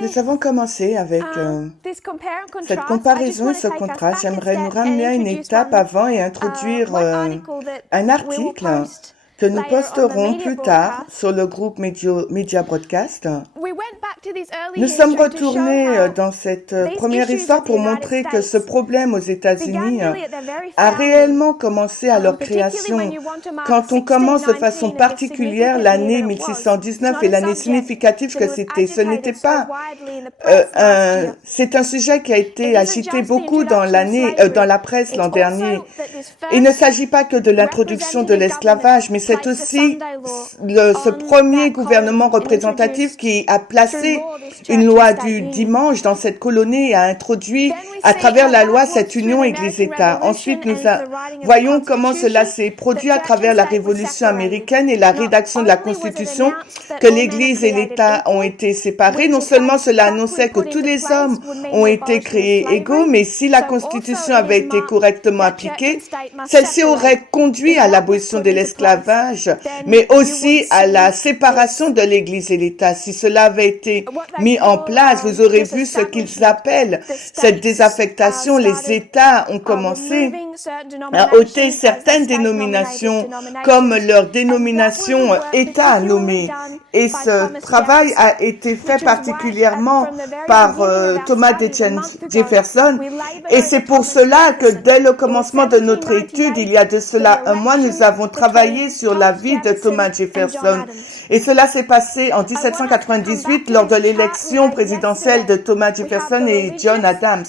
Nous avons commencé avec cette comparaison et ce contraste. J'aimerais nous ramener à une étape avant et introduire un article que nous posterons plus tard sur le groupe Media Broadcast. Nous sommes retournés dans cette première histoire pour montrer que ce problème aux États-Unis a réellement commencé à leur création. Quand on commence de façon particulière l'année 1619 et l'année significative que c'était, ce n'était pas c'est un sujet qui a été agité beaucoup dans la presse l'an dernier. Il ne s'agit pas que de l'introduction de l'esclavage, mais c'est aussi ce premier gouvernement représentatif qui a placé une loi du dimanche dans cette colonie et a introduit à travers la loi cette union Église-État. Ensuite, nous voyons comment cela s'est produit à travers la Révolution américaine et la rédaction de la Constitution, que l'Église et l'État ont été séparés. Non seulement cela annonçait que tous les hommes ont été créés égaux, mais si la Constitution avait été correctement appliquée, celle-ci aurait conduit à l'abolition de l'esclavage, mais aussi à la séparation de l'Église et l'État. Si cela avait été mis en place, vous aurez vu ce qu'ils appellent cette désaffectation. Les États ont commencé à ôter certaines dénominations comme leur dénomination État nommée. Et ce travail a été fait particulièrement par Thomas Jefferson. Et c'est pour cela que dès le commencement de notre étude, il y a de cela un mois, nous avons travaillé sur la vie de Thomas Jefferson. Et cela s'est passé en 1798 lors de l'élection présidentielle de Thomas Jefferson et John Adams.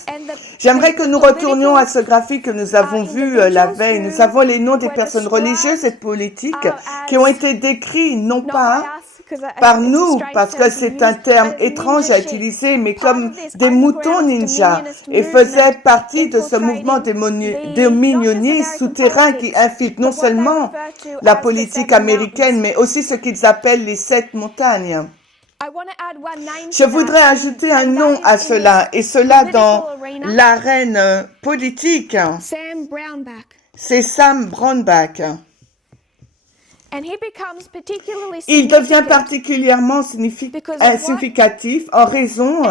J'aimerais que nous retournions à ce graphique que nous avons vu la veille. Nous avons les noms des personnes religieuses et politiques qui ont été décrits non pas par nous, parce que c'est un terme étrange à utiliser, mais comme des moutons ninjas, et faisaient partie de ce mouvement dominioniste souterrain qui infiltre non seulement la politique américaine, mais aussi ce qu'ils appellent les 7 montagnes. Je voudrais ajouter un nom à cela, et cela dans l'arène politique. C'est Sam Brownback. Il devient particulièrement significatif en raison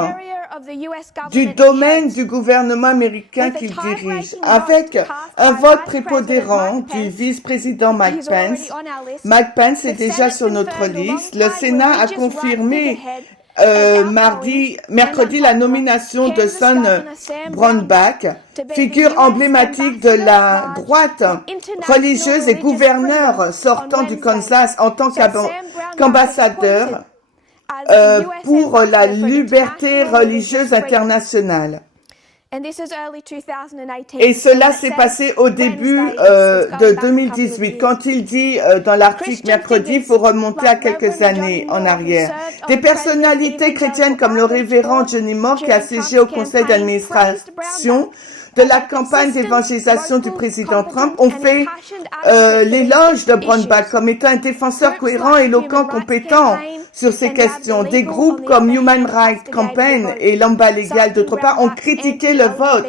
du domaine du gouvernement américain qu'il dirige. Avec un vote prépondérant du vice-président Mike Pence est déjà sur notre liste. Le Sénat a confirmé mercredi la nomination de Sam Brownback, figure emblématique de la droite religieuse et gouverneur sortant du Kansas en tant qu'ambassadeur pour la liberté religieuse internationale. Et cela s'est passé au début de 2018. Quand il dit dans l'article mercredi, il faut remonter à quelques années en arrière. Des personnalités chrétiennes comme le révérend Johnny Moore qui a siégé au conseil d'administration de la campagne d'évangélisation du président Trump ont fait l'éloge de Brownback comme étant un défenseur cohérent, éloquent, compétent sur ces questions. Des groupes comme Human Rights Campaign et Lamba Legal, d'autre part, ont critiqué le vote,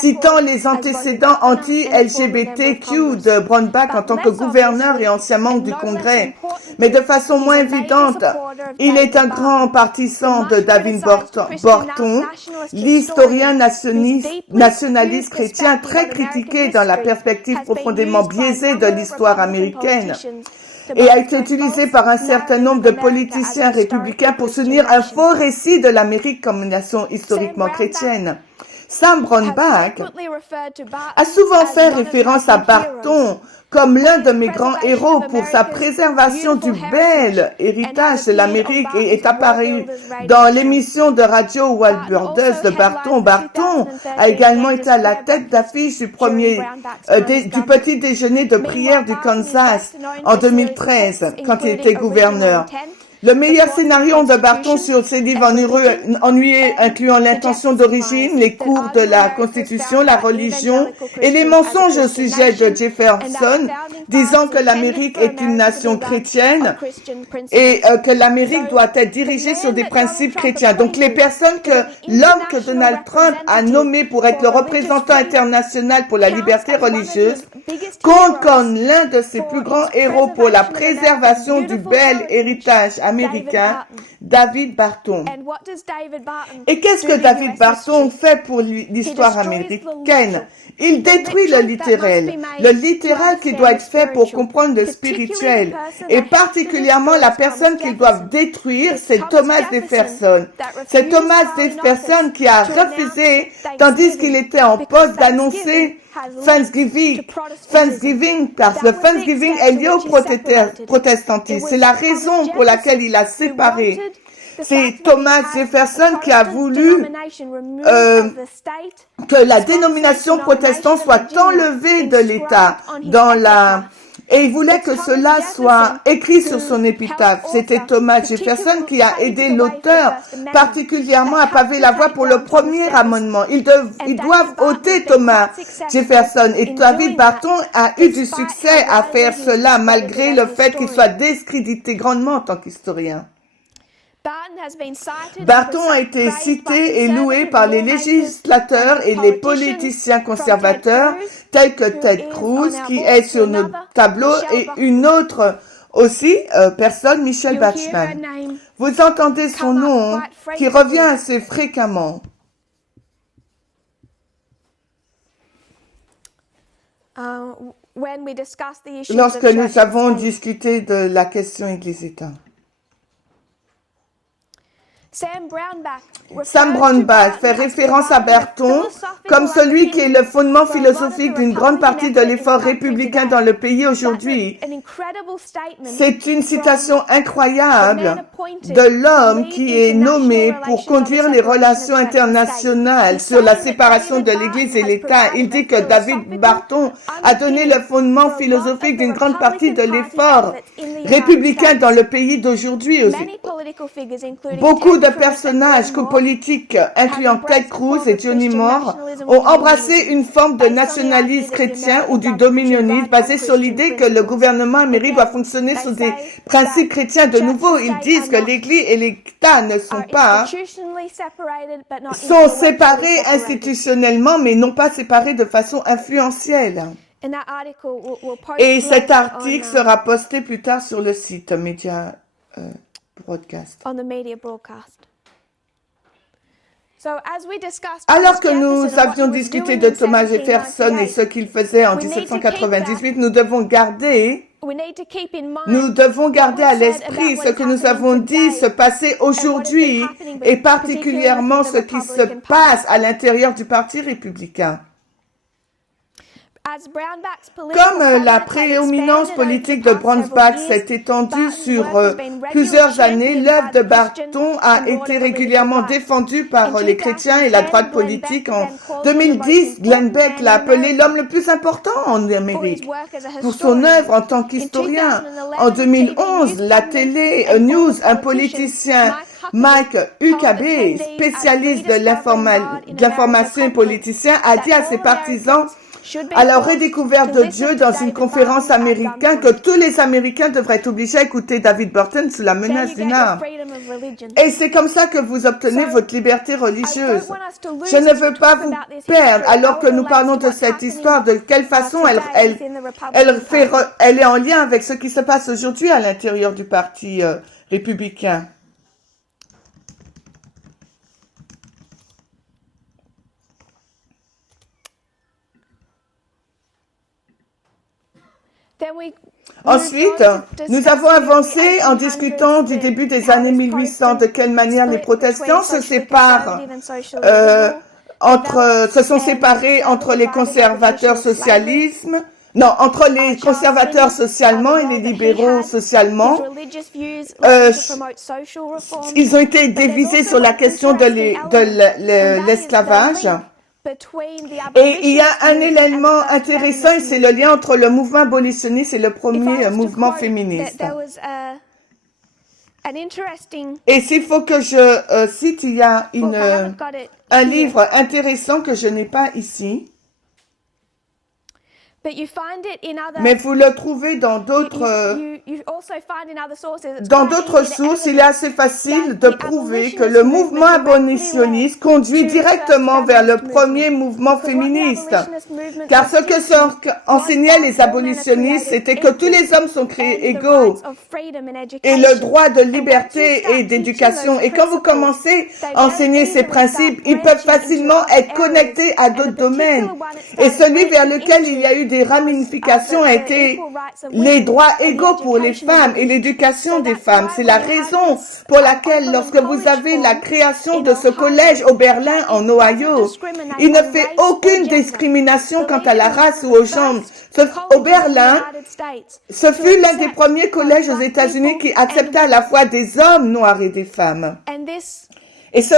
citant les antécédents anti-LGBTQ de Brownback en tant que gouverneur et ancien membre du Congrès. Mais de façon moins évidente, il est un grand partisan de David Borton, l'historien nationaliste chrétien très critiqué dans la perspective profondément biaisée de l'histoire américaine, et a été utilisé par un certain nombre de politiciens républicains pour soutenir un faux récit de l'Amérique comme une nation historiquement chrétienne. Sam Brownback a souvent fait référence à Barton comme l'un de mes grands héros pour sa préservation du bel héritage de l'Amérique et est apparu dans l'émission de radio Wild Borders de Barton. Barton a également été à la tête d'affiche du petit déjeuner de prière du Kansas en 2013 quand il était gouverneur. Le meilleur scénario de Barton sur ses livres ennuyés incluant l'intention d'origine, les cours de la Constitution, la religion et les mensonges au sujet de Jefferson, disant que l'Amérique est une nation chrétienne et que l'Amérique doit être dirigée sur des principes chrétiens. Donc les personnes l'homme que Donald Trump a nommé pour être le représentant international pour la liberté religieuse compte comme l'un de ses plus grands héros pour la préservation du bel héritage américain américain David Barton. Et qu'est-ce que David Barton fait pour l'histoire américaine? Il détruit le littéral qui doit être fait pour comprendre le spirituel. Et particulièrement, la personne qu'ils doivent détruire, c'est Thomas Jefferson. C'est Thomas Jefferson qui a refusé, tandis qu'il était en poste, d'annoncer Thanksgiving, parce que Thanksgiving est lié au protestantisme. C'est la raison pour laquelle il a séparé. C'est Thomas Jefferson qui a voulu que la dénomination protestante soit enlevée de l'État et il voulait que cela soit écrit sur son épitaphe. C'était Thomas Jefferson qui a aidé l'auteur particulièrement à paver la voie pour le premier amendement. Ils doivent ôter Thomas Jefferson et David Barton a eu du succès à faire cela malgré le fait qu'il soit discrédité grandement en tant qu'historien. Barton a été cité et loué par les législateurs et les politiciens conservateurs tels que Ted Cruz qui est sur nos tableaux et une autre aussi personne, Michelle Bachmann. Vous entendez son nom qui revient assez fréquemment. Lorsque nous avons discuté de la question Église-État. Sam Brownback fait référence à Barton comme celui qui est le fondement philosophique d'une grande partie de l'effort républicain dans le pays aujourd'hui. C'est une citation incroyable de l'homme qui est nommé pour conduire les relations internationales sur la séparation de l'Église et l'État. Il dit que David Barton a donné le fondement philosophique d'une grande partie de l'effort républicain dans le pays d'aujourd'hui aussi. Beaucoup de personnages politiques, incluant Ted Cruz et Johnny Moore, ont embrassé une forme de nationalisme chrétien ou du dominionnisme basé sur l'idée que le gouvernement américain doit fonctionner sur des principes chrétiens. De nouveau, ils disent que l'Église et l'État ne sont séparés institutionnellement, mais non pas séparés de façon influentielle. Et cet article sera posté plus tard sur le site Media Broadcast. Alors que nous avions discuté de Thomas Jefferson et ce qu'il faisait en 1798, nous devons garder à l'esprit ce que nous avons dit se passer aujourd'hui et particulièrement ce qui se passe à l'intérieur du Parti républicain. Comme la prédominance politique de Brownback s'est étendue sur plusieurs années, l'œuvre de Barton a été régulièrement défendue par les chrétiens et la droite politique. En 2010, Glenn Beck l'a appelé l'homme le plus important en Amérique pour son œuvre en tant qu'historien. En 2011, la télé News, un politicien, Mike Huckabee, spécialiste de l'information et politicien, a dit à ses partisans à la redécouverte de Dieu dans une conférence américaine que tous les Américains devraient être obligés à écouter David Barton sous la menace d'une arme. Et c'est comme ça que vous obtenez votre liberté religieuse. Je ne veux pas vous perdre alors que nous parlons de cette histoire, de quelle façon elle est en lien avec ce qui se passe aujourd'hui à l'intérieur du Parti républicain. Ensuite, nous avons avancé en discutant du début des années 1800, de quelle manière les protestants se séparent, se sont séparés entre les conservateurs entre les conservateurs socialement et les libéraux socialement. Ils ont été divisés sur la question de l'esclavage. Et il y a un élément intéressant, et c'est le lien entre le mouvement abolitionniste et le premier mouvement féministe. Et s'il faut que je cite, il y a un livre intéressant que je n'ai pas ici. Mais vous le trouvez dans d'autres sources. Il est assez facile de prouver que le mouvement abolitionniste conduit directement vers le premier mouvement féministe. Car ce que enseignaient les abolitionnistes, c'était que tous les hommes sont créés égaux et le droit de liberté et d'éducation. Et quand vous commencez à enseigner ces principes, ils peuvent facilement être connectés à d'autres domaines. Et celui vers lequel il y a eu des ramifications a été les droits égaux pour les femmes et l'éducation des femmes. C'est la raison pour laquelle, lorsque vous avez la création de ce collège au Berlin, en Ohio, il ne fait aucune discrimination quant à la race ou au genre. Au Berlin, ce fut l'un des premiers collèges aux États-Unis qui accepta à la fois des hommes noirs et des femmes. Et ce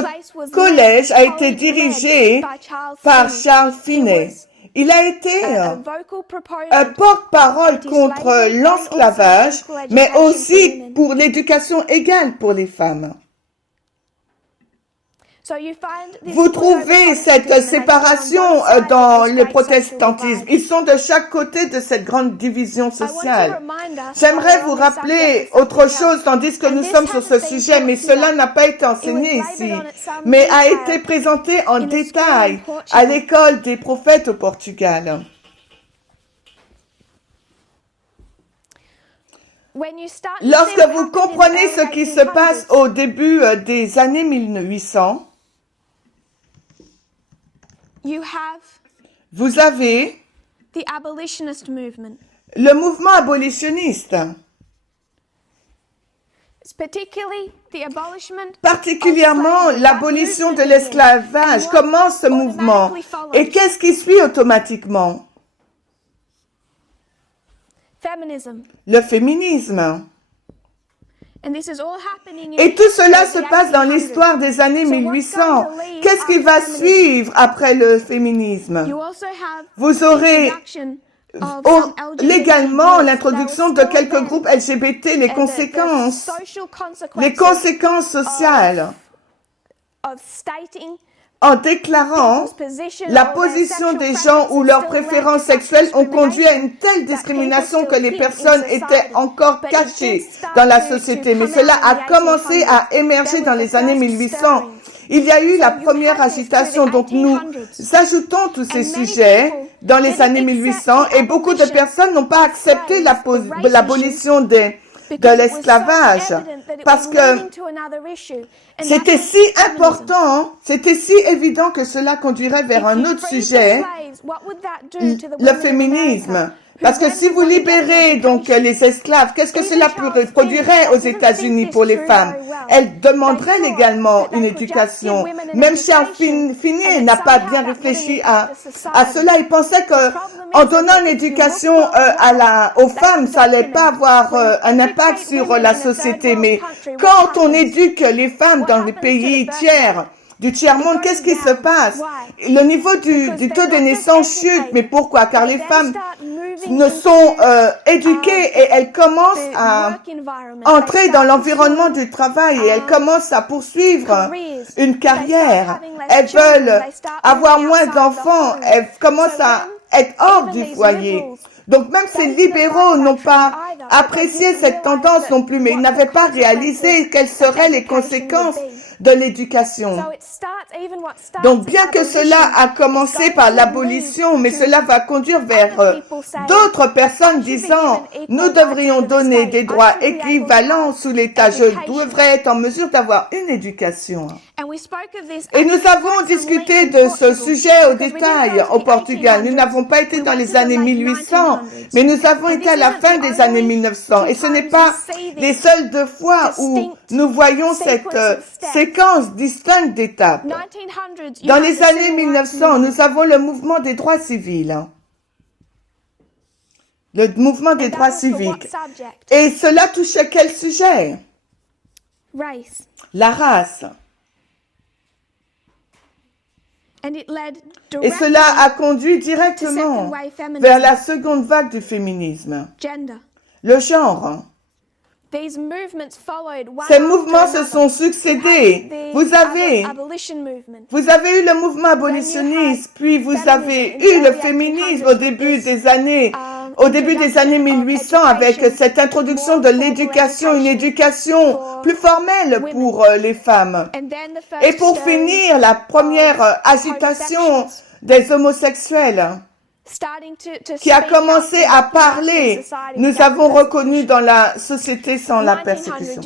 collège a été dirigé par Charles Finney. Il a été un porte-parole contre l'esclavage, mais aussi pour l'éducation égale pour les femmes. Vous trouvez cette séparation dans le protestantisme. Ils sont de chaque côté de cette grande division sociale. J'aimerais vous rappeler autre chose tandis que nous sommes sur ce sujet, mais cela n'a pas été enseigné ici, mais a été présenté en détail à l'école des prophètes au Portugal. Lorsque vous comprenez ce qui se passe au début des années 1800, vous avez le mouvement abolitionniste, particulièrement l'abolition de l'esclavage. Comment ce mouvement? Et qu'est-ce qui suit automatiquement? Le féminisme. Et tout cela se passe dans l'histoire des années 1800. Qu'est-ce qui va suivre après le féminisme? Vous aurez légalement l'introduction de quelques groupes LGBT, les conséquences sociales, en déclarant la position des gens ou leurs préférences sexuelles ont conduit à une telle discrimination que les personnes étaient encore cachées dans la société. Mais cela a commencé à émerger dans les années 1800. Il y a eu la première agitation, donc nous ajoutons tous ces sujets dans les années 1800 et beaucoup de personnes n'ont pas accepté l'abolition de l'esclavage parce que c'était si important, c'était si évident que cela conduirait vers un autre sujet, le féminisme. Parce que si vous libérez donc les esclaves, qu'est-ce que cela produirait aux États-Unis pour les femmes? Elles demanderaient légalement une éducation. Même Charles Finney n'a pas bien réfléchi à cela. Il pensait que en donnant une éducation aux femmes, ça allait pas avoir un impact sur la société. Mais quand on éduque les femmes dans les pays du tiers-monde, qu'est-ce qui se passe? Le niveau du taux de naissance chute. Mais pourquoi? Car les femmes ne sont éduquées et elles commencent à entrer dans l'environnement du travail et elles commencent à poursuivre une carrière. Elles veulent avoir moins d'enfants. Elles commencent à être hors du foyer. Donc même ces libéraux n'ont pas apprécié cette tendance non plus, mais ils n'avaient pas réalisé quelles seraient les conséquences de l'éducation. Donc bien que cela a commencé par l'abolition, mais cela va conduire vers d'autres personnes disant nous devrions donner des droits équivalents sous l'État. Je devrais être en mesure d'avoir une éducation. Et nous avons discuté de ce sujet au détail au Portugal. Nous n'avons pas été dans les années 1800, mais nous avons été à la fin des années 1900. Et ce n'est pas les seules deux fois où nous voyons cette séquence distincte d'étapes. Dans les années 1900, nous avons le mouvement des droits civils. Le mouvement des droits civiques. Et cela touchait quel sujet? La race. Et cela a conduit directement vers la seconde vague du féminisme. Le genre. Ces mouvements se sont succédés. Vous avez eu le mouvement abolitionniste, puis vous avez eu le féminisme au début des années 1800 avec cette introduction de l'éducation, une éducation plus formelle pour les femmes. Et pour finir, la première agitation des homosexuels qui a commencé à parler, nous avons reconnu dans la société sans la persécution.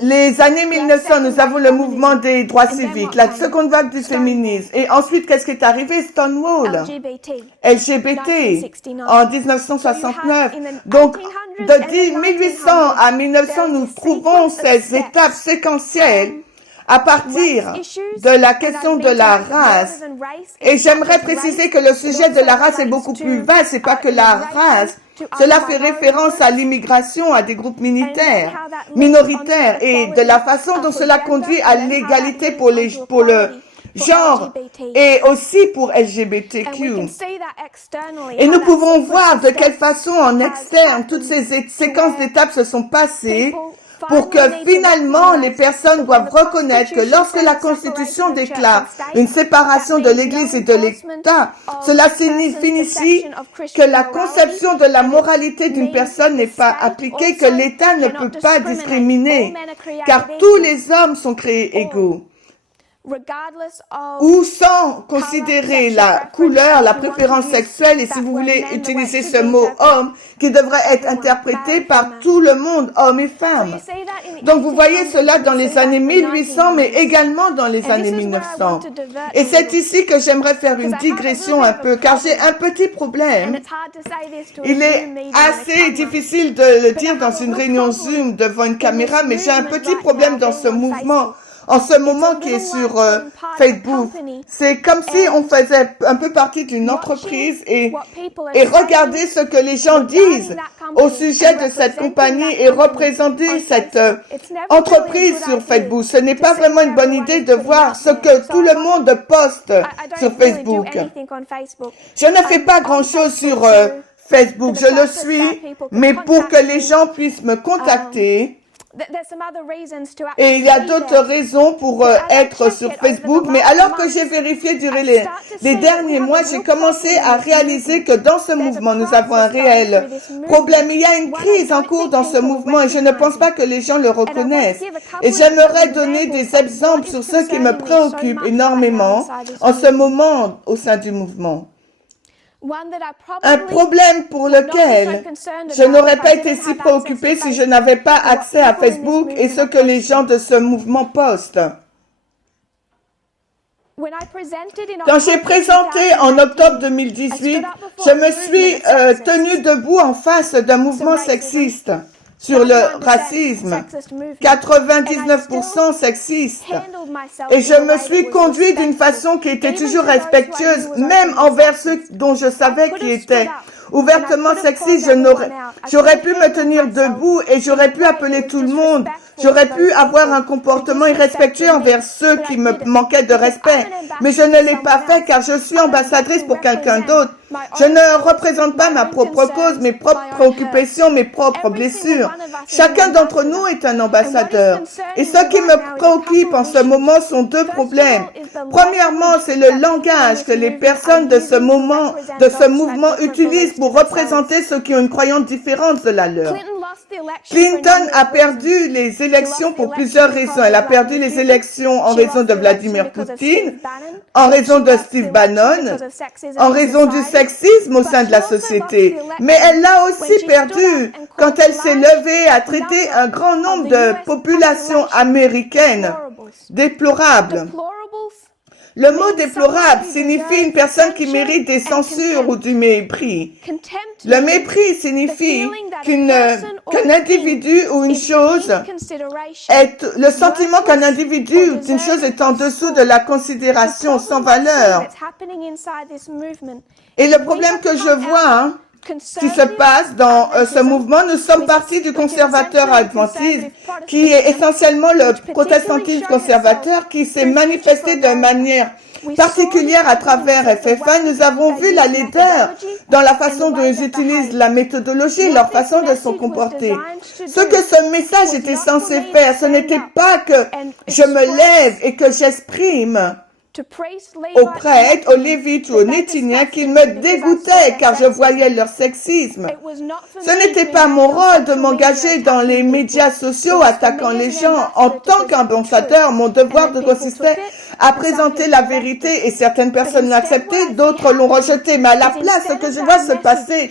Les années 1900, nous avons le mouvement des droits civiques, la seconde vague du féminisme. Et ensuite, qu'est-ce qui est arrivé? Stonewall, LGBT, en 1969. Donc, de 1800 à 1900, nous trouvons ces étapes séquentielles à partir de la question de la race. Et j'aimerais préciser que le sujet de la race est beaucoup plus vaste. C'est pas que la race. Cela fait référence à l'immigration, à des groupes minoritaires et de la façon dont cela conduit à l'égalité pour le genre et aussi pour LGBTQ. Et nous pouvons voir de quelle façon en externe toutes ces séquences d'étapes se sont passées pour que finalement les personnes doivent reconnaître que lorsque la Constitution déclare une séparation de l'Église et de l'État, cela signifie que la conception de la moralité d'une personne n'est pas appliquée, que l'État ne peut pas discriminer, car tous les hommes sont créés égaux. Ou sans considérer la couleur, la préférence sexuelle, et si vous voulez utiliser ce mot homme, qui devrait être interprété par tout le monde, hommes et femmes. Donc vous voyez cela dans les années 1800, mais également dans les années 1900. Et c'est ici que j'aimerais faire une digression un peu, car j'ai un petit problème. Il est assez difficile de le dire dans une réunion Zoom devant une caméra, mais j'ai un petit problème dans ce mouvement. En ce moment qui est sur Facebook, c'est comme si on faisait un peu partie d'une entreprise et regarder ce que les gens disent au sujet de cette compagnie et représenter cette entreprise sur Facebook. Ce n'est pas vraiment une bonne idée de voir ce que tout le monde poste sur Facebook. Je ne fais pas grand-chose sur Facebook, je le suis, mais pour que les gens puissent me contacter. Et il y a d'autres raisons pour être sur Facebook, mais alors que j'ai vérifié durant les derniers mois, j'ai commencé à réaliser que dans ce mouvement, nous avons un réel problème. Il y a une crise en cours dans ce mouvement et je ne pense pas que les gens le reconnaissent. Et j'aimerais donner des exemples sur ce qui me préoccupe énormément en ce moment au sein du mouvement. Un problème pour lequel je n'aurais pas été si préoccupée si je n'avais pas accès à Facebook et ce que les gens de ce mouvement postent. Quand j'ai présenté en octobre 2018, je me suis tenue debout en face d'un mouvement sexiste sur le racisme, 99% sexiste. Et je me suis conduite d'une façon qui était toujours respectueuse, même envers ceux dont je savais qui étaient ouvertement sexistes. J'aurais pu me tenir debout et j'aurais pu appeler tout le monde. J'aurais pu avoir un comportement irrespectueux envers ceux qui me manquaient de respect. Mais je ne l'ai pas fait car je suis ambassadrice pour quelqu'un d'autre. Je ne représente pas ma propre cause, mes propres préoccupations, mes propres blessures. Chacun d'entre nous est un ambassadeur. Et ce qui me préoccupe en ce moment sont deux problèmes. Premièrement, c'est le langage que les personnes de ce mouvement utilisent pour représenter ceux qui ont une croyance différente de la leur. Clinton a perdu les élections pour plusieurs raisons. Elle a perdu les élections en raison de Vladimir Poutine, en raison de Steve Bannon, en raison du sexisme au sein de la société. Mais elle l'a aussi perdu quand elle s'est levée à traiter un grand nombre de populations américaines déplorables. Le mot déplorable signifie une personne qui mérite des censures ou du mépris. Le mépris signifie qu'un individu ou une chose est, le sentiment qu'un individu ou une chose est en dessous de la considération sans valeur. Et le problème que je vois, qui se passe dans ce mouvement. Nous sommes partis du conservateur adventiste, qui est essentiellement le protestantisme conservateur, qui s'est manifesté de manière particulière à travers FFA. Nous avons vu la leader dans la façon dont ils utilisent la méthodologie, leur façon de se comporter. Ce que ce message était censé faire, ce n'était pas que je me lève et que j'exprime aux prêtres, aux lévites ou aux nétiniens qu'ils me dégoûtaient car je voyais leur sexisme. Ce n'était pas mon rôle de m'engager dans les médias sociaux attaquant les gens. En tant qu'ambassadeur, mon devoir consistait à présenter la vérité et certaines personnes l'acceptaient, d'autres l'ont rejeté. Mais à la place, ce que je vois se passer,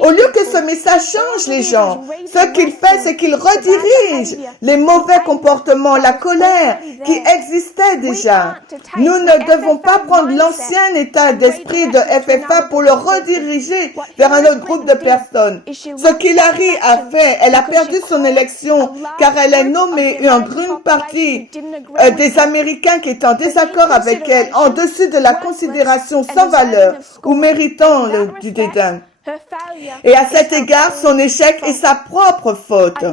au lieu que ce message change les gens, ce qu'il fait, c'est qu'il redirige les mauvais comportements, la colère qui existait déjà. Nous ne devons pas prendre l'ancien état d'esprit de FFA pour le rediriger vers un autre groupe de personnes. Ce qu'Hillary a fait, elle a perdu son élection car elle a nommé une grande partie des Américains qui étaient en désaccord avec elle, en dessus de la considération sans valeur ou méritant du dédain. Et à cet égard, son échec est sa propre faute.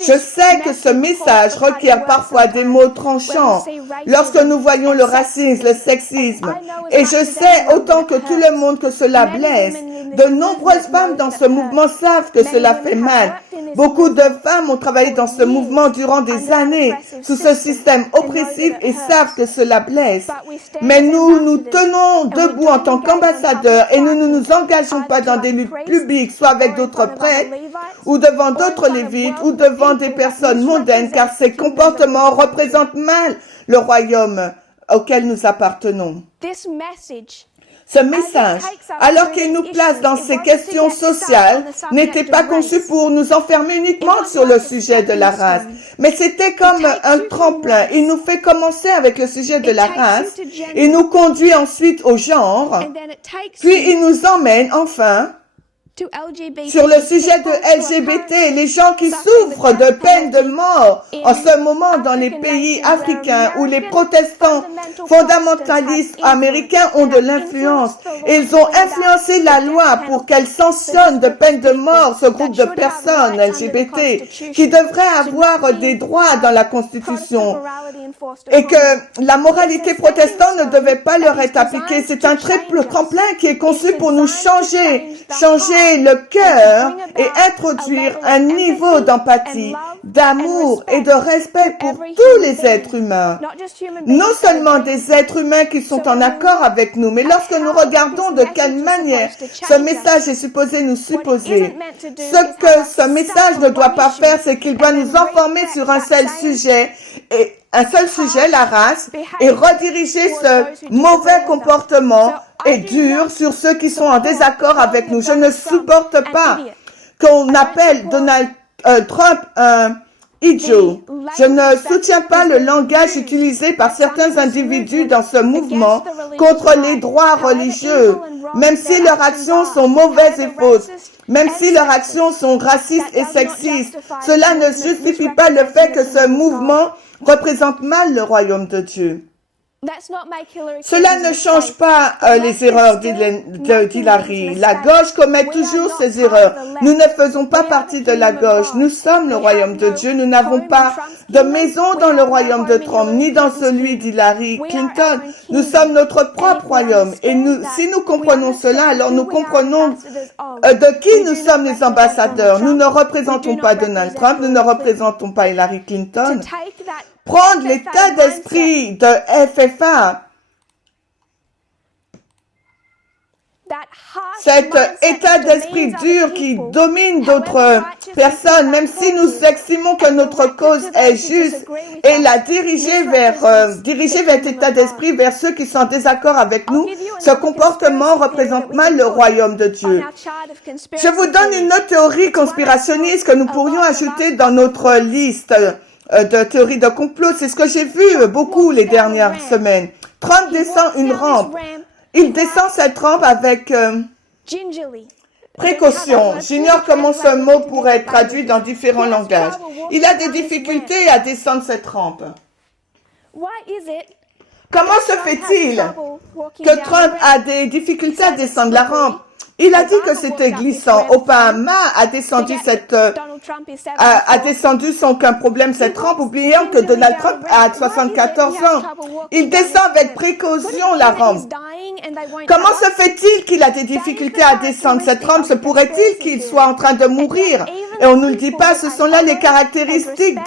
Je sais que ce message requiert parfois des mots tranchants lorsque nous voyons le racisme, le sexisme. Et je sais autant que tout le monde que cela blesse. De nombreuses femmes dans ce mouvement savent que cela fait mal. Beaucoup de femmes ont travaillé dans ce mouvement durant des années sous ce système oppressif et savent que cela blesse. Mais nous nous tenons debout en tant qu'ambassadeurs et nous ne nous engageons pas dans des luttes publiques, soit avec d'autres prêtres ou devant d'autres lévites ou devant des personnes mondaines, car ces comportements représentent mal le royaume auquel nous appartenons. Ce message, alors qu'il nous place dans ces questions sociales, n'était pas conçu pour nous enfermer uniquement sur le sujet de la race, mais c'était comme un tremplin. Il nous fait commencer avec le sujet de la race, il nous conduit ensuite au genre, puis il nous emmène enfin sur le sujet de LGBT, les gens qui souffrent de peine de mort en ce moment dans les pays africains où les protestants fondamentalistes américains ont de l'influence. Ils ont influencé la loi pour qu'elle sanctionne de peine de mort ce groupe de personnes LGBT qui devraient avoir des droits dans la Constitution et que la moralité protestante ne devait pas leur être appliquée. C'est un triple tremplin qui est conçu pour nous changer le cœur et introduire un niveau d'empathie, d'amour et de respect pour tous les êtres humains. Non seulement des êtres humains qui sont en accord avec nous, mais lorsque nous regardons de quelle manière ce message est supposé nous supposer, ce que ce message ne doit pas faire, c'est qu'il doit nous informer sur un seul sujet, la race, et rediriger ce mauvais comportement et dur sur ceux qui sont en désaccord avec nous. Je ne supporte pas qu'on appelle Donald Trump un idiot. Je ne soutiens pas le langage utilisé par certains individus dans ce mouvement contre les droits religieux, même si leurs actions sont mauvaises et fausses. Même si leurs actions sont racistes et sexistes, cela ne justifie pas le fait que ce mouvement représente mal le royaume de Dieu. Cela ne change pas les erreurs d'Hillary. La gauche commet toujours ses erreurs. Nous ne faisons pas partie de la gauche. Nous sommes le royaume de Dieu. Nous n'avons pas de maison dans le royaume de Trump, ni dans celui d'Hillary Clinton. Nous sommes notre propre royaume. Et si nous comprenons cela, alors nous comprenons de qui nous sommes les ambassadeurs. Nous ne représentons pas Donald Trump. Nous ne représentons pas Hillary Clinton. Prendre l'état d'esprit de FFA, cet état d'esprit dur qui domine d'autres personnes, même si nous estimons que notre cause est juste, et la diriger vers cet état d'esprit vers ceux qui sont en désaccord avec nous, ce comportement représente mal le royaume de Dieu. Je vous donne une autre théorie conspirationniste que nous pourrions ajouter dans notre liste de théories de complot. C'est ce que j'ai vu beaucoup les dernières semaines. Trump descend une rampe. Il descend cette rampe avec précaution. J'ignore comment ce mot pourrait être traduit dans différents langages. Il a des difficultés à descendre cette rampe. Comment se fait-il que Trump a des difficultés à descendre la rampe? Il a dit que c'était glissant. Obama a descendu a descendu sans aucun problème cette rampe, oubliant que Donald Trump a 74 ans. Il descend avec précaution la rampe. Comment se fait-il qu'il a des difficultés à descendre cette rampe? Se pourrait-il qu'il soit en train de mourir? Et on ne nous le dit pas, ce sont là les caractéristiques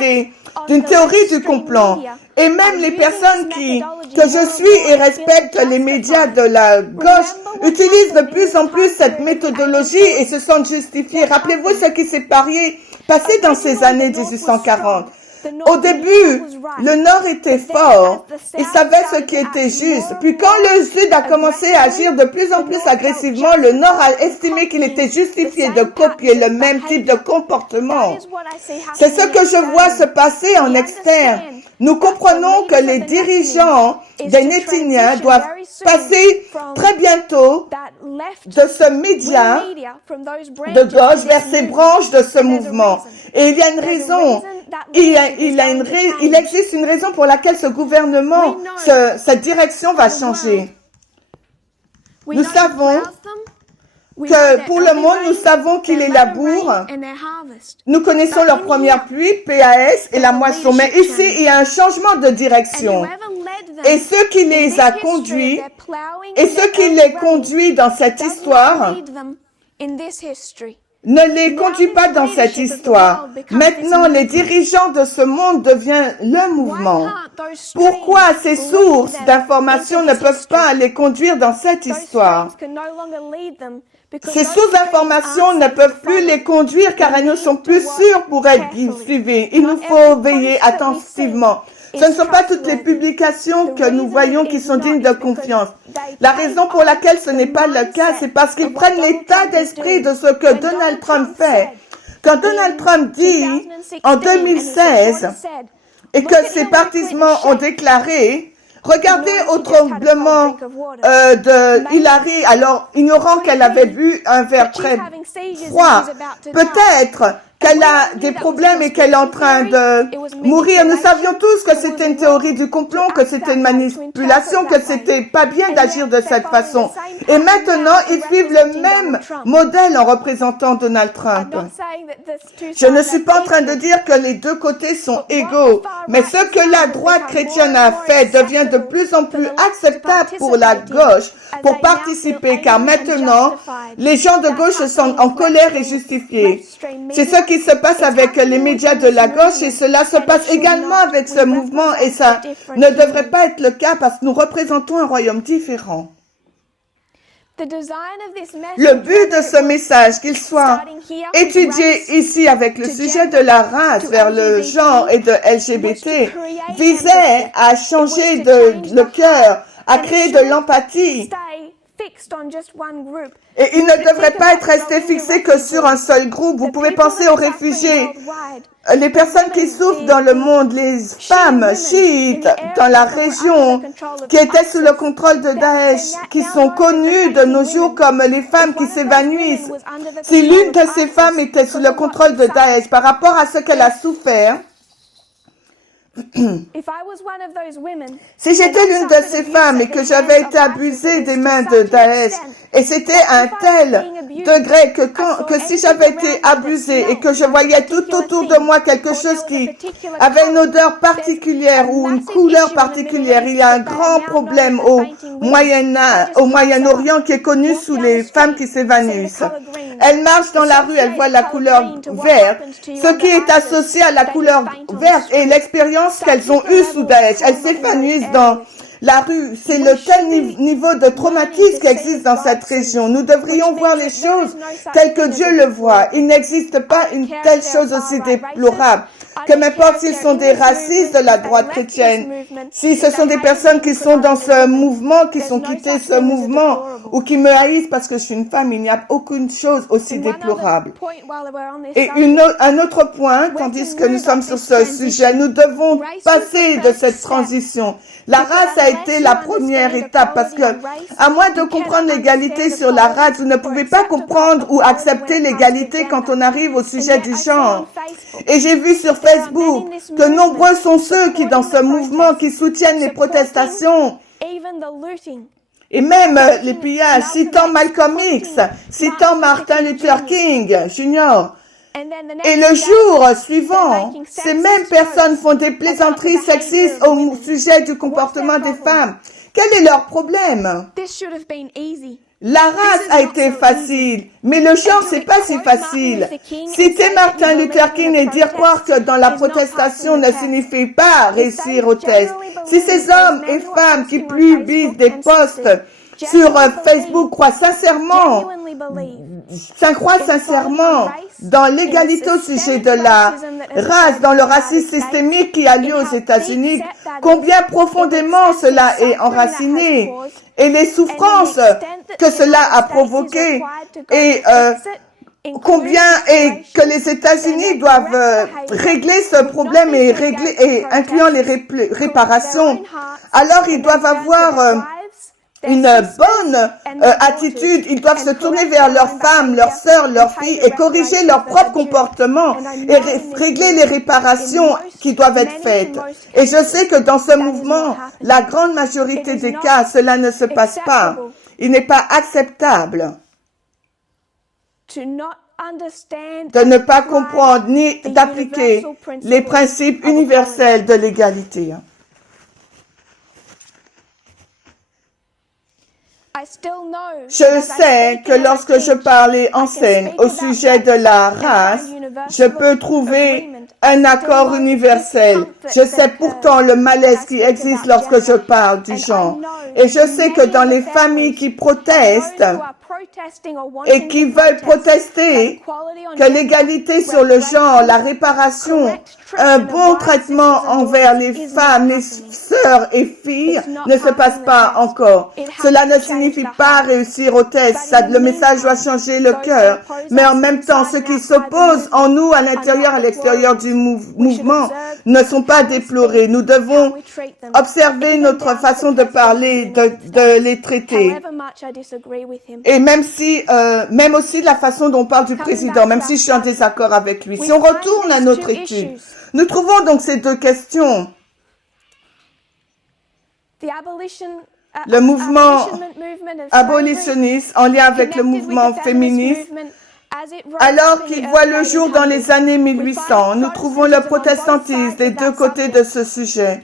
d'une théorie du complot. Et même les personnes que je suis et respectent les médias de la gauche utilisent de plus en plus cette méthodologie et se sentent justifiés. Rappelez-vous ce qui s'est passé dans ces années 1840. Au début, le Nord était fort, il savait ce qui était juste. Puis quand le Sud a commencé à agir de plus en plus agressivement, le Nord a estimé qu'il était justifié de copier le même type de comportement. C'est ce que je vois se passer en externe. Nous comprenons que les dirigeants des Nétiniens doivent passer très bientôt de ce média de gauche vers ces branches de ce mouvement. Et il y a une raison. Il existe une raison pour laquelle ce gouvernement, cette direction va changer. Nous savons que pour le monde, nous savons qu'il est labour. Nous connaissons leur première pluie, PAS, et la moisson. Mais ici, il y a un changement de direction. Et ceux qui les a conduits, et ceux qui les conduisent dans cette histoire, ne les conduit pas dans cette histoire. Maintenant, les dirigeants de ce monde deviennent le mouvement. Pourquoi ces sources d'informations ne peuvent pas les conduire dans cette histoire? Ces sources d'informations ne peuvent plus les conduire car elles ne sont plus sûres pour être suivies. Il nous faut veiller attentivement. Ce ne sont pas toutes les publications que nous voyons qui sont dignes de confiance. La raison pour laquelle ce n'est pas le cas, c'est parce qu'ils prennent l'état d'esprit de ce que Donald Trump fait. Quand Donald Trump dit en 2016 et que ses partisans ont déclaré, regardez au tremblement de Hillary, alors ignorant qu'elle avait bu un verre très froid. Peut-être qu'elle a des problèmes et qu'elle est en train de mourir. Nous savions tous que c'était une théorie du complot, que c'était une manipulation, que c'était pas bien d'agir de cette façon. Et maintenant, ils suivent le même modèle en représentant Donald Trump. Je ne suis pas en train de dire que les deux côtés sont égaux, mais ce que la droite chrétienne a fait devient de plus en plus acceptable pour la gauche pour participer, car maintenant, les gens de gauche sont en colère et justifiés. C'est ce qui se passe avec les médias de la gauche et cela se passe également avec ce mouvement et ça ne devrait pas être le cas parce que nous représentons un royaume différent. Le but de ce message, qu'il soit étudié ici avec le sujet de la race vers le genre et de LGBT, visait à changer le cœur, à créer de l'empathie. Et il ne devrait pas être resté fixé que sur un seul groupe. Vous pouvez penser aux réfugiés, les personnes qui souffrent dans le monde, les femmes chiites dans la région qui étaient sous le contrôle de Daesh, qui sont connues de nos jours comme les femmes qui s'évanouissent. Si l'une de ces femmes était sous le contrôle de Daesh par rapport à ce qu'elle a souffert, si j'étais l'une de ces femmes et que j'avais été abusée des mains de Daesh, et c'était un tel degré que si j'avais été abusée et que je voyais tout autour de moi quelque chose qui avait une odeur particulière ou une couleur particulière, il y a un grand problème au Moyen-Orient qui est connu sous les femmes qui s'évanouissent. Elles marchent dans la rue, elles voient la couleur verte, ce qui est associé à la couleur verte et l'expérience qu'elles ont eue sous Daesh. Elles s'évanouissent dans la rue. C'est le tel niveau de traumatisme qui existe dans cette région. Nous devrions voir les choses telles que Dieu le voit. Il n'existe pas une telle chose aussi déplorable. Que m'importe s'ils sont des racistes de la droite chrétienne, si ce sont des personnes qui sont dans ce mouvement, qui sont quittées ce mouvement, ou qui me haïssent parce que je suis une femme, il n'y a aucune chose aussi déplorable. Et un autre point, tandis que nous sommes sur ce sujet, nous devons passer de cette transition. La race a été la première étape parce que, à moins de comprendre l'égalité sur la race, vous ne pouvez pas comprendre ou accepter l'égalité quand on arrive au sujet du genre. Et j'ai vu sur Facebook que nombreux sont ceux qui, dans ce mouvement, qui soutiennent les protestations Et même les pillages, citant Malcolm X, citant Martin Luther King Jr. Et le jour suivant, ces mêmes personnes font des plaisanteries sexistes au sujet du comportement des femmes. Quel est leur problème? La race a été facile, mais le genre, c'est pas si facile. Citer Martin Luther King et dire croire que dans la protestation ne signifie pas réussir au test. Si ces hommes et femmes qui publient des posts sur Facebook croient sincèrement dans l'égalité au sujet de la race, dans le racisme systémique qui a lieu aux États-Unis, combien profondément cela est enraciné et les souffrances que cela a provoquées et combien et que les États-Unis doivent régler ce problème et incluant les réparations. Alors ils doivent avoir une bonne attitude. Ils doivent se tourner vers leurs femmes, leurs sœurs, leurs filles et corriger leur propre comportement et régler les réparations qui doivent être faites. Et je sais que dans ce mouvement, la grande majorité des cas, cela ne se passe pas. Il n'est pas acceptable de ne pas comprendre ni d'appliquer les principes universels de l'égalité. Je sais que lorsque je parle et enseigne au sujet de la race, je peux trouver un accord universel. Je sais pourtant le malaise qui existe lorsque je parle du genre. Et je sais que dans les familles qui protestent et qui veulent protester que l'égalité sur le genre, la réparation, un bon traitement envers les femmes, les sœurs et filles ne se passe pas encore. Cela ne signifie pas réussir au test. Le message doit changer le cœur. Mais en même temps, ceux qui s'opposent en nous, à l'intérieur, à l'extérieur du mouvement, ne sont pas déplorés. Nous devons observer notre façon de parler, de les traiter. Et même aussi la façon dont on parle du président, même si je suis en désaccord avec lui. Si on retourne à notre étude, nous trouvons donc ces deux questions. Le mouvement abolitionniste en lien avec le mouvement féministe, alors qu'il voit le jour dans les années 1800, nous trouvons le protestantisme des deux côtés de ce sujet.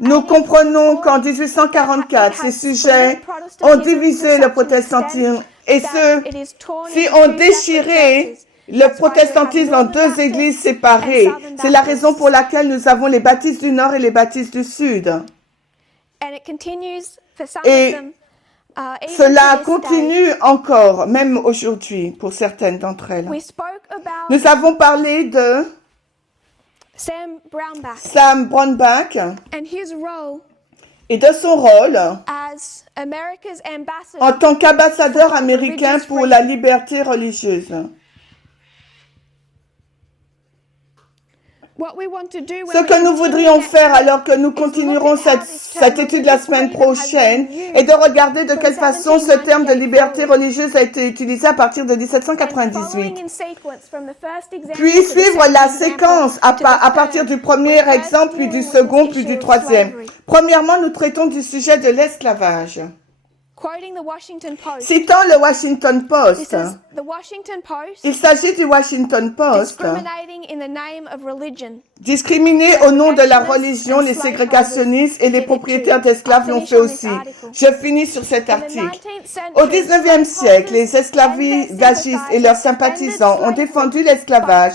Nous comprenons qu'en 1844, ces sujets ont divisé le protestantisme et si on déchirait le protestantisme en deux églises séparées. C'est la raison pour laquelle nous avons les baptistes du Nord et les baptistes du Sud. Et cela continue encore, même aujourd'hui, pour certaines d'entre elles. Nous avons parlé de Sam Brownback et de son rôle en tant qu'ambassadeur américain pour la liberté religieuse. Ce que nous voudrions faire alors que nous continuerons cette étude la semaine prochaine est de regarder de quelle façon ce terme de liberté religieuse a été utilisé à partir de 1798. Puis suivre la séquence à partir du premier exemple, puis du second, puis du troisième. Premièrement, nous traitons du sujet de l'esclavage. Citant le Washington Post, il s'agit du Washington Post. Discriminer au nom de la religion, les ségrégationnistes et les propriétaires d'esclaves l'ont fait aussi. Je finis sur cet article. Au 19e siècle, les esclavagistes et leurs sympathisants ont défendu l'esclavage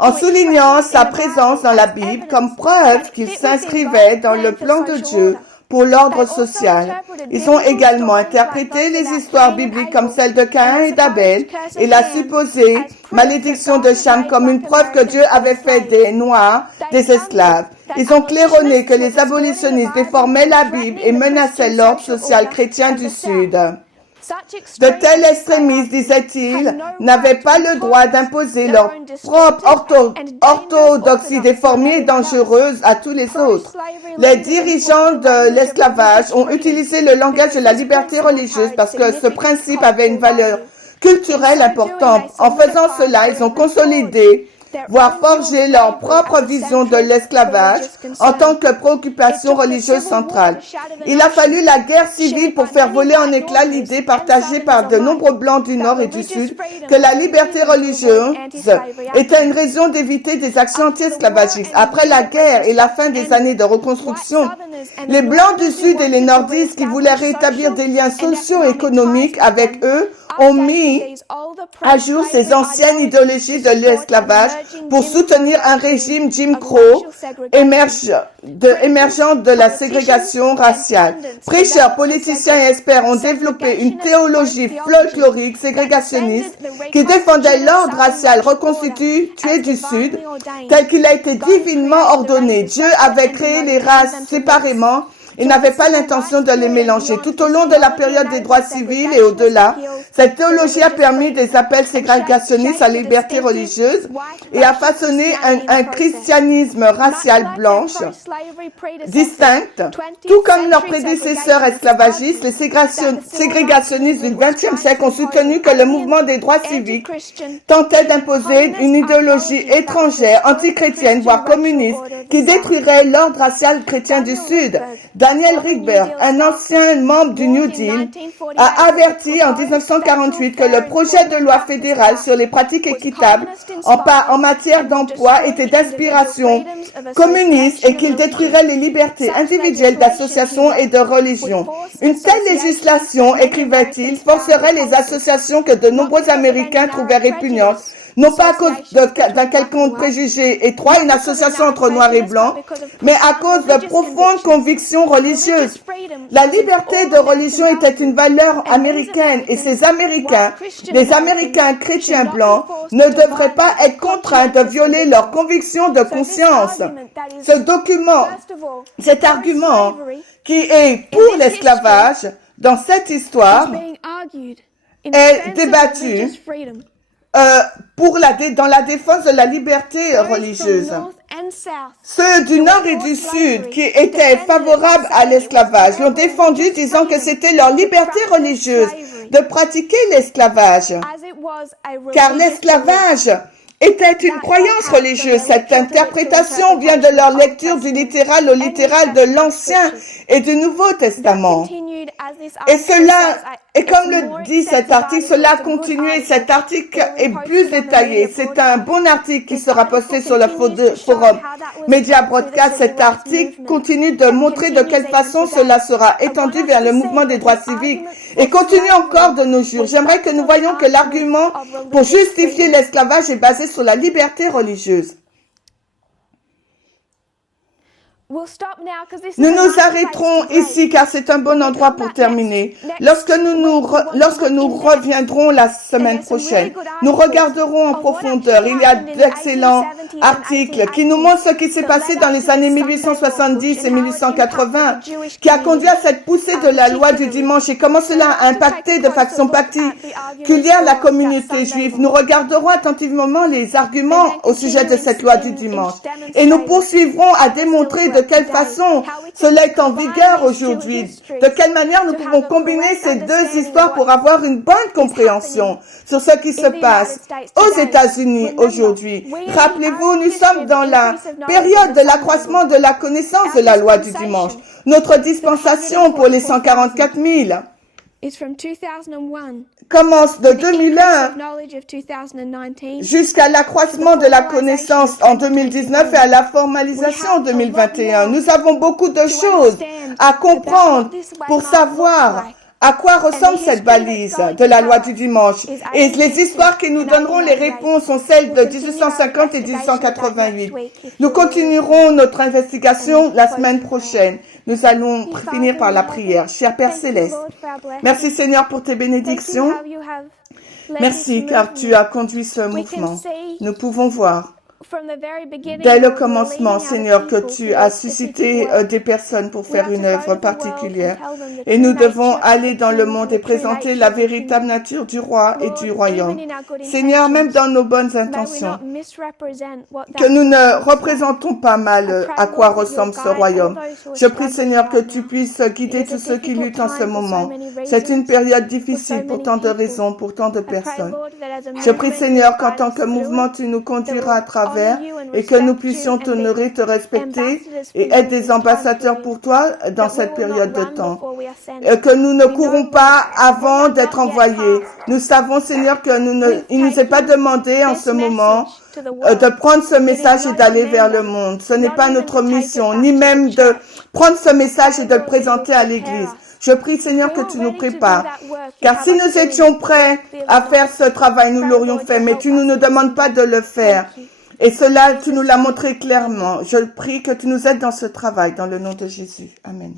en soulignant sa présence dans la Bible comme preuve qu'il s'inscrivait dans le plan de Dieu pour l'ordre social. Ils ont également interprété les histoires bibliques comme celle de Caïn et d'Abel et la supposée malédiction de Cham comme une preuve que Dieu avait fait des Noirs des esclaves. Ils ont claironné que les abolitionnistes déformaient la Bible et menaçaient l'ordre social chrétien du Sud. De tels extrémistes, disait-il, n'avaient pas le droit d'imposer leur propre orthodoxie déformée et dangereuse à tous les autres. Les dirigeants de l'esclavage ont utilisé le langage de la liberté religieuse parce que ce principe avait une valeur culturelle importante. En faisant cela, ils ont consolidé voire forger leur propre vision de l'esclavage en tant que préoccupation religieuse centrale. Il a fallu la guerre civile pour faire voler en éclats l'idée partagée par de nombreux Blancs du Nord et du Sud que la liberté religieuse était une raison d'éviter des actions anti-esclavagistes. Après la guerre et la fin des années de reconstruction, les Blancs du Sud et les Nordistes qui voulaient rétablir des liens socio-économiques avec eux ont mis à jour ces anciennes idéologies de l'esclavage pour soutenir un régime Jim Crow émergent de la ségrégation raciale. Prêcheurs, politiciens et experts ont développé une théologie folklorique ségrégationniste qui défendait l'ordre racial reconstitué du Sud tel qu'il a été divinement ordonné. Dieu avait créé les races séparément et n'avait pas l'intention de les mélanger. Tout au long de la période des droits civils et au-delà, cette théologie a permis des appels ségrégationnistes à la liberté religieuse et a façonné un christianisme racial blanche distinct. Tout comme leurs prédécesseurs esclavagistes, les ségrégationnistes du XXe siècle ont soutenu que le mouvement des droits civiques tentait d'imposer une idéologie étrangère, antichrétienne, voire communiste, qui détruirait l'ordre racial chrétien du Sud. Daniel Rickenbacker, un ancien membre du New Deal, a averti en 1948 que le projet de loi fédérale sur les pratiques équitables en matière d'emploi était d'inspiration communiste et qu'il détruirait les libertés individuelles d'association et de religion. Une telle législation, écrivait-il, forcerait les associations que de nombreux Américains trouvaient répugnantes, non pas à cause d'un quelconque préjugé étroit, une association entre noirs et blancs, mais à cause de profondes convictions religieuses. La liberté de religion était une valeur américaine et ces Américains, les Américains chrétiens blancs, ne devraient pas être contraints de violer leurs convictions de conscience. Cet argument qui est pour l'esclavage dans cette histoire est débattu dans la défense de la liberté religieuse. Ceux du Nord et du Sud qui étaient favorables à l'esclavage l'ont défendu disant que c'était leur liberté religieuse de pratiquer l'esclavage. Car l'esclavage était une croyance religieuse. Cette interprétation vient de leur lecture du littéral au littéral de l'Ancien et du Nouveau Testament. Et comme le dit cet article, cela a continué. Cet article est plus détaillé. C'est un bon article qui sera posté sur le forum Media Broadcast. Cet article continue de montrer de quelle façon cela sera étendu vers le mouvement des droits civiques et continue encore de nos jours. J'aimerais que nous voyions que l'argument pour justifier l'esclavage est basé sur la liberté religieuse. Nous nous arrêterons ici car c'est un bon endroit pour terminer. Lorsque nous reviendrons la semaine prochaine, nous regarderons en profondeur. Il y a d'excellents articles qui nous montrent ce qui s'est passé dans les années 1870 et 1880, qui a conduit à cette poussée de la loi du dimanche et comment cela a impacté de façon particulière la communauté juive. Nous regarderons attentivement les arguments au sujet de cette loi du dimanche et nous poursuivrons à démontrer de quelle façon cela est en vigueur aujourd'hui, de quelle manière nous pouvons combiner ces deux histoires pour avoir une bonne compréhension sur ce qui se passe aux États-Unis aujourd'hui. Rappelez-vous, nous sommes dans la période de l'accroissement de la connaissance de la loi du dimanche. Notre dispensation pour les 144 000 commence de 2001 jusqu'à l'accroissement de la connaissance en 2019 et à la formalisation en 2021. Nous avons beaucoup de choses à comprendre pour savoir à quoi ressemble cette balise de la loi du dimanche. Et les histoires qui nous donneront les réponses sont celles de 1850 et 1888. Nous continuerons notre investigation la semaine prochaine. Nous allons finir par la prière. Cher Père Céleste, merci Seigneur pour tes bénédictions. Merci car tu as conduit ce mouvement. Nous pouvons voir Dès le commencement, Seigneur, que tu as suscité des personnes pour faire une œuvre particulière. Et nous devons aller dans le monde et présenter la véritable nature du roi et du royaume. Seigneur, même dans nos bonnes intentions, que nous ne représentons pas mal à quoi ressemble ce royaume. Je prie, Seigneur, que tu puisses guider tous ceux qui luttent en ce moment. C'est une période difficile pour tant de raisons, pour tant de personnes. Je prie, Seigneur, qu'en tant que mouvement, tu nous conduiras à travers et que nous puissions t'honorer, te respecter et être des ambassadeurs pour toi dans cette période de temps. Que nous ne courons pas avant d'être envoyés. Nous savons, Seigneur, il nous est pas demandé en ce moment de prendre ce message et d'aller vers le monde. Ce n'est pas notre mission, ni même de prendre ce message et de le présenter à l'Église. Je prie, Seigneur, que tu nous prépares. Car si nous étions prêts à faire ce travail, nous l'aurions fait. Mais tu ne nous demandes pas de le faire. Et cela, tu nous l'as montré clairement. Je prie que tu nous aides dans ce travail, dans le nom de Jésus. Amen.